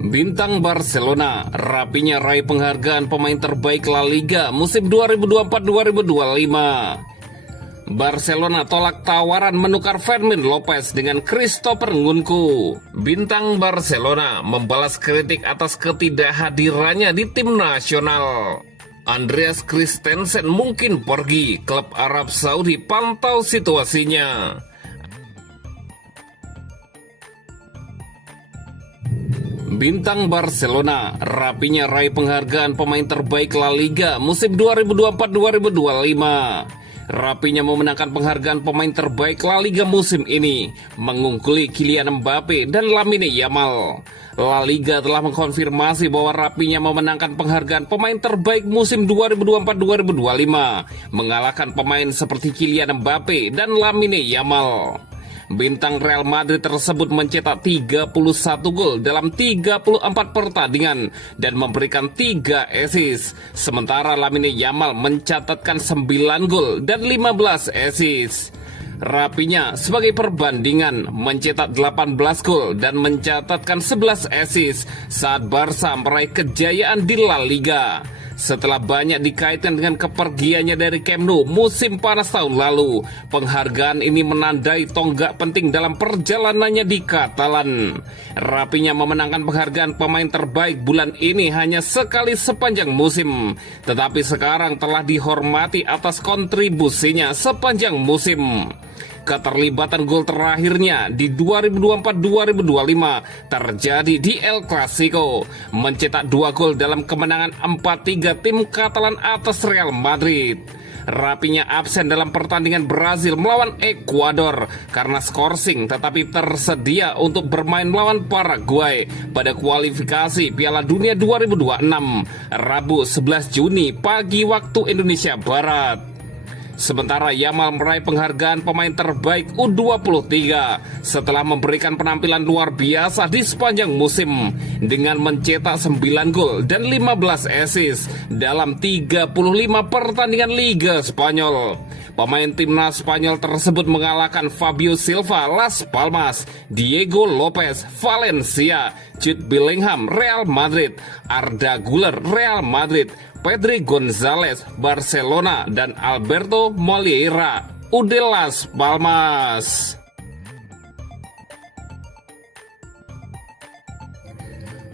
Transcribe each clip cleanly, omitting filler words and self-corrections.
Bintang Barcelona rapinya raih penghargaan pemain terbaik La Liga musim 2024-2025. Barcelona tolak tawaran menukar Fermin Lopez dengan Christopher Nkunku. Bintang Barcelona membalas kritik atas ketidakhadirannya di tim nasional. Andreas Christensen mungkin pergi, klub Arab Saudi pantau situasinya. Bintang Barcelona rapinya raih penghargaan pemain terbaik La Liga musim 2024-2025. Rapinya memenangkan penghargaan pemain terbaik La Liga musim ini, mengungkuli Kylian Mbappe dan Lamine Yamal. La Liga telah mengkonfirmasi bahwa rapinya memenangkan penghargaan pemain terbaik musim 2024-2025, mengalahkan pemain seperti Kylian Mbappe dan Lamine Yamal. Bintang Real Madrid tersebut mencetak 31 gol dalam 34 pertandingan dan memberikan 3 assist. Sementara Lamine Yamal mencatatkan 9 gol dan 15 assist. Rapinya sebagai perbandingan mencetak 18 gol dan mencatatkan 11 assist saat Barca meraih kejayaan di La Liga. Setelah banyak dikaitkan dengan kepergiannya dari Camp Nou musim panas tahun lalu, penghargaan ini menandai tonggak penting dalam perjalanannya di Katalan. Rapinya memenangkan penghargaan pemain terbaik bulan ini hanya sekali sepanjang musim, tetapi sekarang telah dihormati atas kontribusinya sepanjang musim. Keterlibatan gol terakhirnya di 2024-2025 terjadi di El Clasico, mencetak 2 gol dalam kemenangan 4-3 tim Katalan atas Real Madrid. Rapinya absen dalam pertandingan Brazil melawan Ekuador karena skorsing, tetapi tersedia untuk bermain melawan Paraguay pada kualifikasi Piala Dunia 2026 Rabu 11 Juni pagi waktu Indonesia Barat. Sementara Yamal meraih penghargaan pemain terbaik U23 setelah memberikan penampilan luar biasa di sepanjang musim dengan mencetak 9 gol dan 15 assist dalam 35 pertandingan Liga Spanyol. Pemain timnas Spanyol tersebut mengalahkan Fabio Silva Las Palmas, Diego Lopez Valencia, Jude Bellingham Real Madrid, Arda Güler Real Madrid, Pedri Gonzalez Barcelona, dan Alberto Moreira Las Palmas.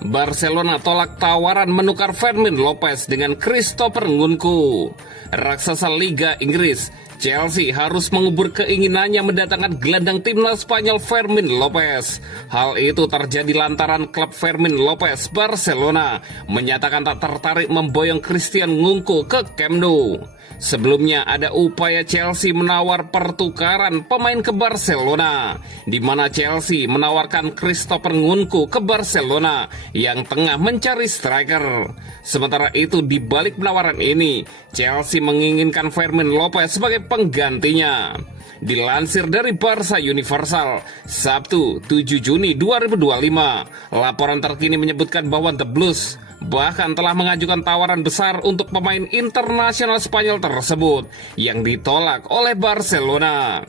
Barcelona tolak tawaran menukar Fermin Lopez dengan Christopher Nkunku. Raksasa Liga Inggris Chelsea harus mengubur keinginannya mendatangkan gelandang timnas Spanyol Fermin Lopez. Hal itu terjadi lantaran klub Fermin Lopez Barcelona menyatakan tak tertarik memboyong Christian Nkunku ke Camp Nou. Sebelumnya ada upaya Chelsea menawar pertukaran pemain ke Barcelona, di mana Chelsea menawarkan Christopher Nkunku ke Barcelona yang tengah mencari striker. Sementara itu di balik penawaran ini, Chelsea menginginkan Fermin Lopez sebagai penggantinya. Dilansir dari Barca Universal, Sabtu 7 Juni 2025, laporan terkini menyebutkan bahwa The Blues bahkan telah mengajukan tawaran besar untuk pemain internasional Spanyol tersebut yang ditolak oleh Barcelona.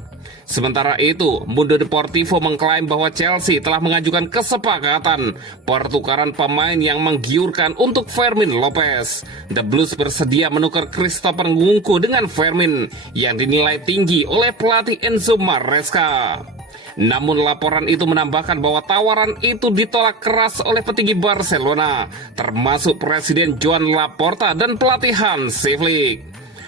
Sementara itu, Mundo Deportivo mengklaim bahwa Chelsea telah mengajukan kesepakatan pertukaran pemain yang menggiurkan untuk Fermin Lopez. The Blues bersedia menukar Christopher Nkunku dengan Fermin yang dinilai tinggi oleh pelatih Enzo Maresca. Namun laporan itu menambahkan bahwa tawaran itu ditolak keras oleh petinggi Barcelona, termasuk Presiden Joan Laporta dan pelatih Hansi Flick.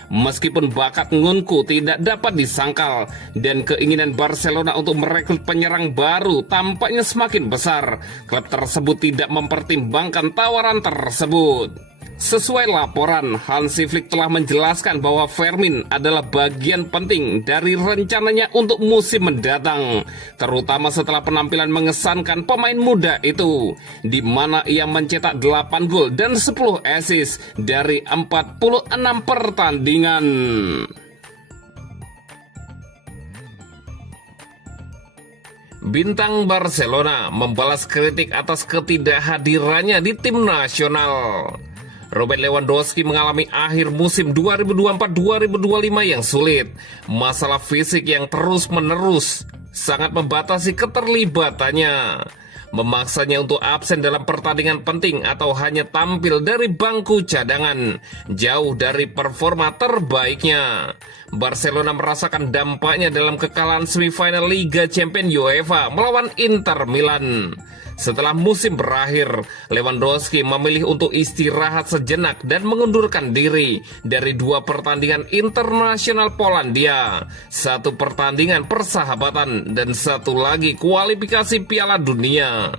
Meskipun bakat Nkunku tidak dapat disangkal dan keinginan Barcelona untuk merekrut penyerang baru tampaknya semakin besar, klub tersebut tidak mempertimbangkan tawaran tersebut. Sesuai laporan, Hansi Flick telah menjelaskan bahwa Fermin adalah bagian penting dari rencananya untuk musim mendatang, terutama setelah penampilan mengesankan pemain muda itu, di mana ia mencetak 8 gol dan 10 assist dari 46 pertandingan. Bintang Barcelona membalas kritik atas ketidakhadirannya di tim nasional. Robert Lewandowski mengalami akhir musim 2024-2025 yang sulit. Masalah fisik yang terus-menerus sangat membatasi keterlibatannya. memaksanya untuk absen dalam pertandingan penting atau hanya tampil dari bangku cadangan, jauh dari performa terbaiknya. Barcelona merasakan dampaknya dalam kekalahan semifinal Liga Champions UEFA melawan Inter Milan. Setelah musim berakhir, Lewandowski memilih untuk istirahat sejenak dan mengundurkan diri dari 2 pertandingan internasional Polandia, 1 pertandingan persahabatan dan 1 lagi kualifikasi Piala Dunia.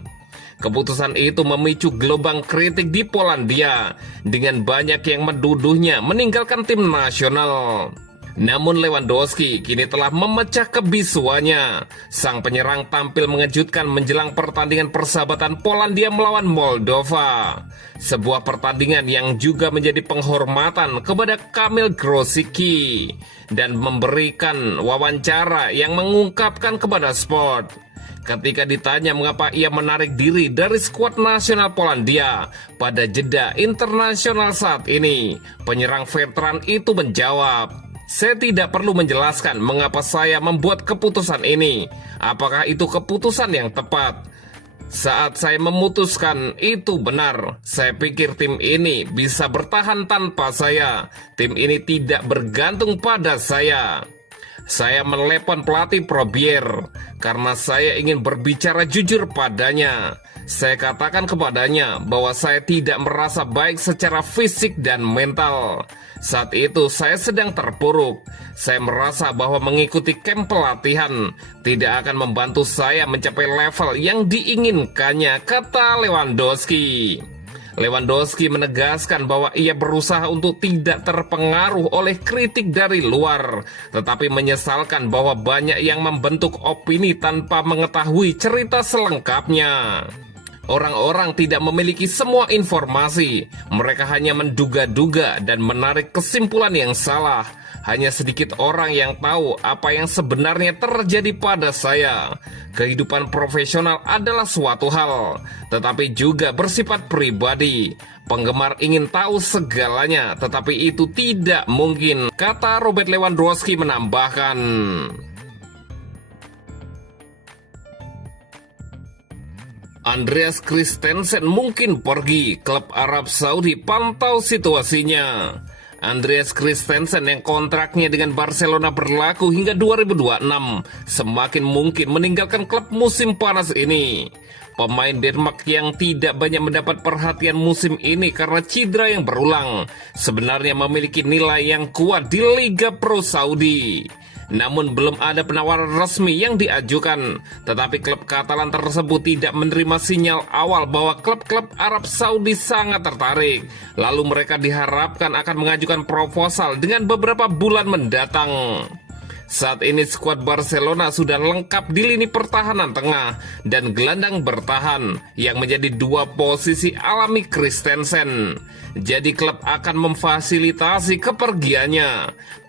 Keputusan itu memicu gelombang kritik di Polandia dengan banyak yang menduduhnya meninggalkan tim nasional. Namun Lewandowski kini telah memecah kebisuannya. Sang penyerang tampil mengejutkan menjelang pertandingan persahabatan Polandia melawan Moldova. Sebuah pertandingan yang juga menjadi penghormatan kepada Kamil Grosicki dan memberikan wawancara yang mengungkapkan kepada Sport. Ketika ditanya mengapa ia menarik diri dari skuad nasional Polandia pada jeda internasional saat ini, penyerang veteran itu menjawab, "Saya tidak perlu menjelaskan mengapa saya membuat keputusan ini. Apakah itu keputusan yang tepat? Saat saya memutuskan itu benar. Saya pikir tim ini bisa bertahan tanpa saya. Tim ini tidak bergantung pada saya. Saya menelepon pelatih Probier karena saya ingin berbicara jujur padanya. Saya katakan kepadanya bahwa saya tidak merasa baik secara fisik dan mental. Saat itu saya sedang terpuruk. Saya merasa bahwa mengikuti camp pelatihan tidak akan membantu saya mencapai level yang diinginkannya," kata Lewandowski. Lewandowski menegaskan bahwa ia berusaha untuk tidak terpengaruh oleh kritik dari luar, tetapi menyesalkan bahwa banyak yang membentuk opini tanpa mengetahui cerita selengkapnya. Orang-orang tidak memiliki semua informasi, mereka hanya menduga-duga dan menarik kesimpulan yang salah. Hanya sedikit orang yang tahu apa yang sebenarnya terjadi pada saya. Kehidupan profesional adalah suatu hal, tetapi juga bersifat pribadi. Penggemar ingin tahu segalanya, tetapi itu tidak mungkin, kata Robert Lewandowski menambahkan. Andreas Christensen mungkin pergi, klub Arab Saudi pantau situasinya. Andreas Christensen yang kontraknya dengan Barcelona berlaku hingga 2026 semakin mungkin meninggalkan klub musim panas ini. Pemain Denmark yang tidak banyak mendapat perhatian musim ini karena cedera yang berulang sebenarnya memiliki nilai yang kuat di Liga Pro Saudi. Namun belum ada penawaran resmi yang diajukan, tetapi klub Katalan tersebut tidak menerima sinyal awal bahwa klub-klub Arab Saudi sangat tertarik. Lalu mereka diharapkan akan mengajukan proposal dengan beberapa bulan mendatang. Saat ini skuad Barcelona sudah lengkap di lini pertahanan tengah dan gelandang bertahan yang menjadi 2 posisi alami Christensen. Jadi klub akan memfasilitasi kepergiannya.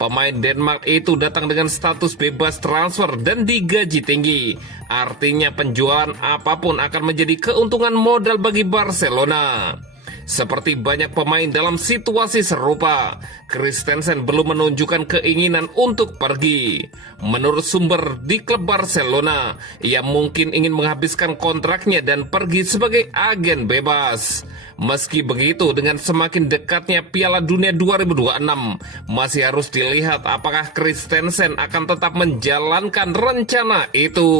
Pemain Denmark itu datang dengan status bebas transfer dan digaji tinggi. Artinya penjualan apapun akan menjadi keuntungan modal bagi Barcelona. Seperti banyak pemain dalam situasi serupa, Christensen belum menunjukkan keinginan untuk pergi. Menurut sumber di klub Barcelona, ia mungkin ingin menghabiskan kontraknya dan pergi sebagai agen bebas. Meski begitu, dengan semakin dekatnya Piala Dunia 2026, masih harus dilihat apakah Christensen akan tetap menjalankan rencana itu.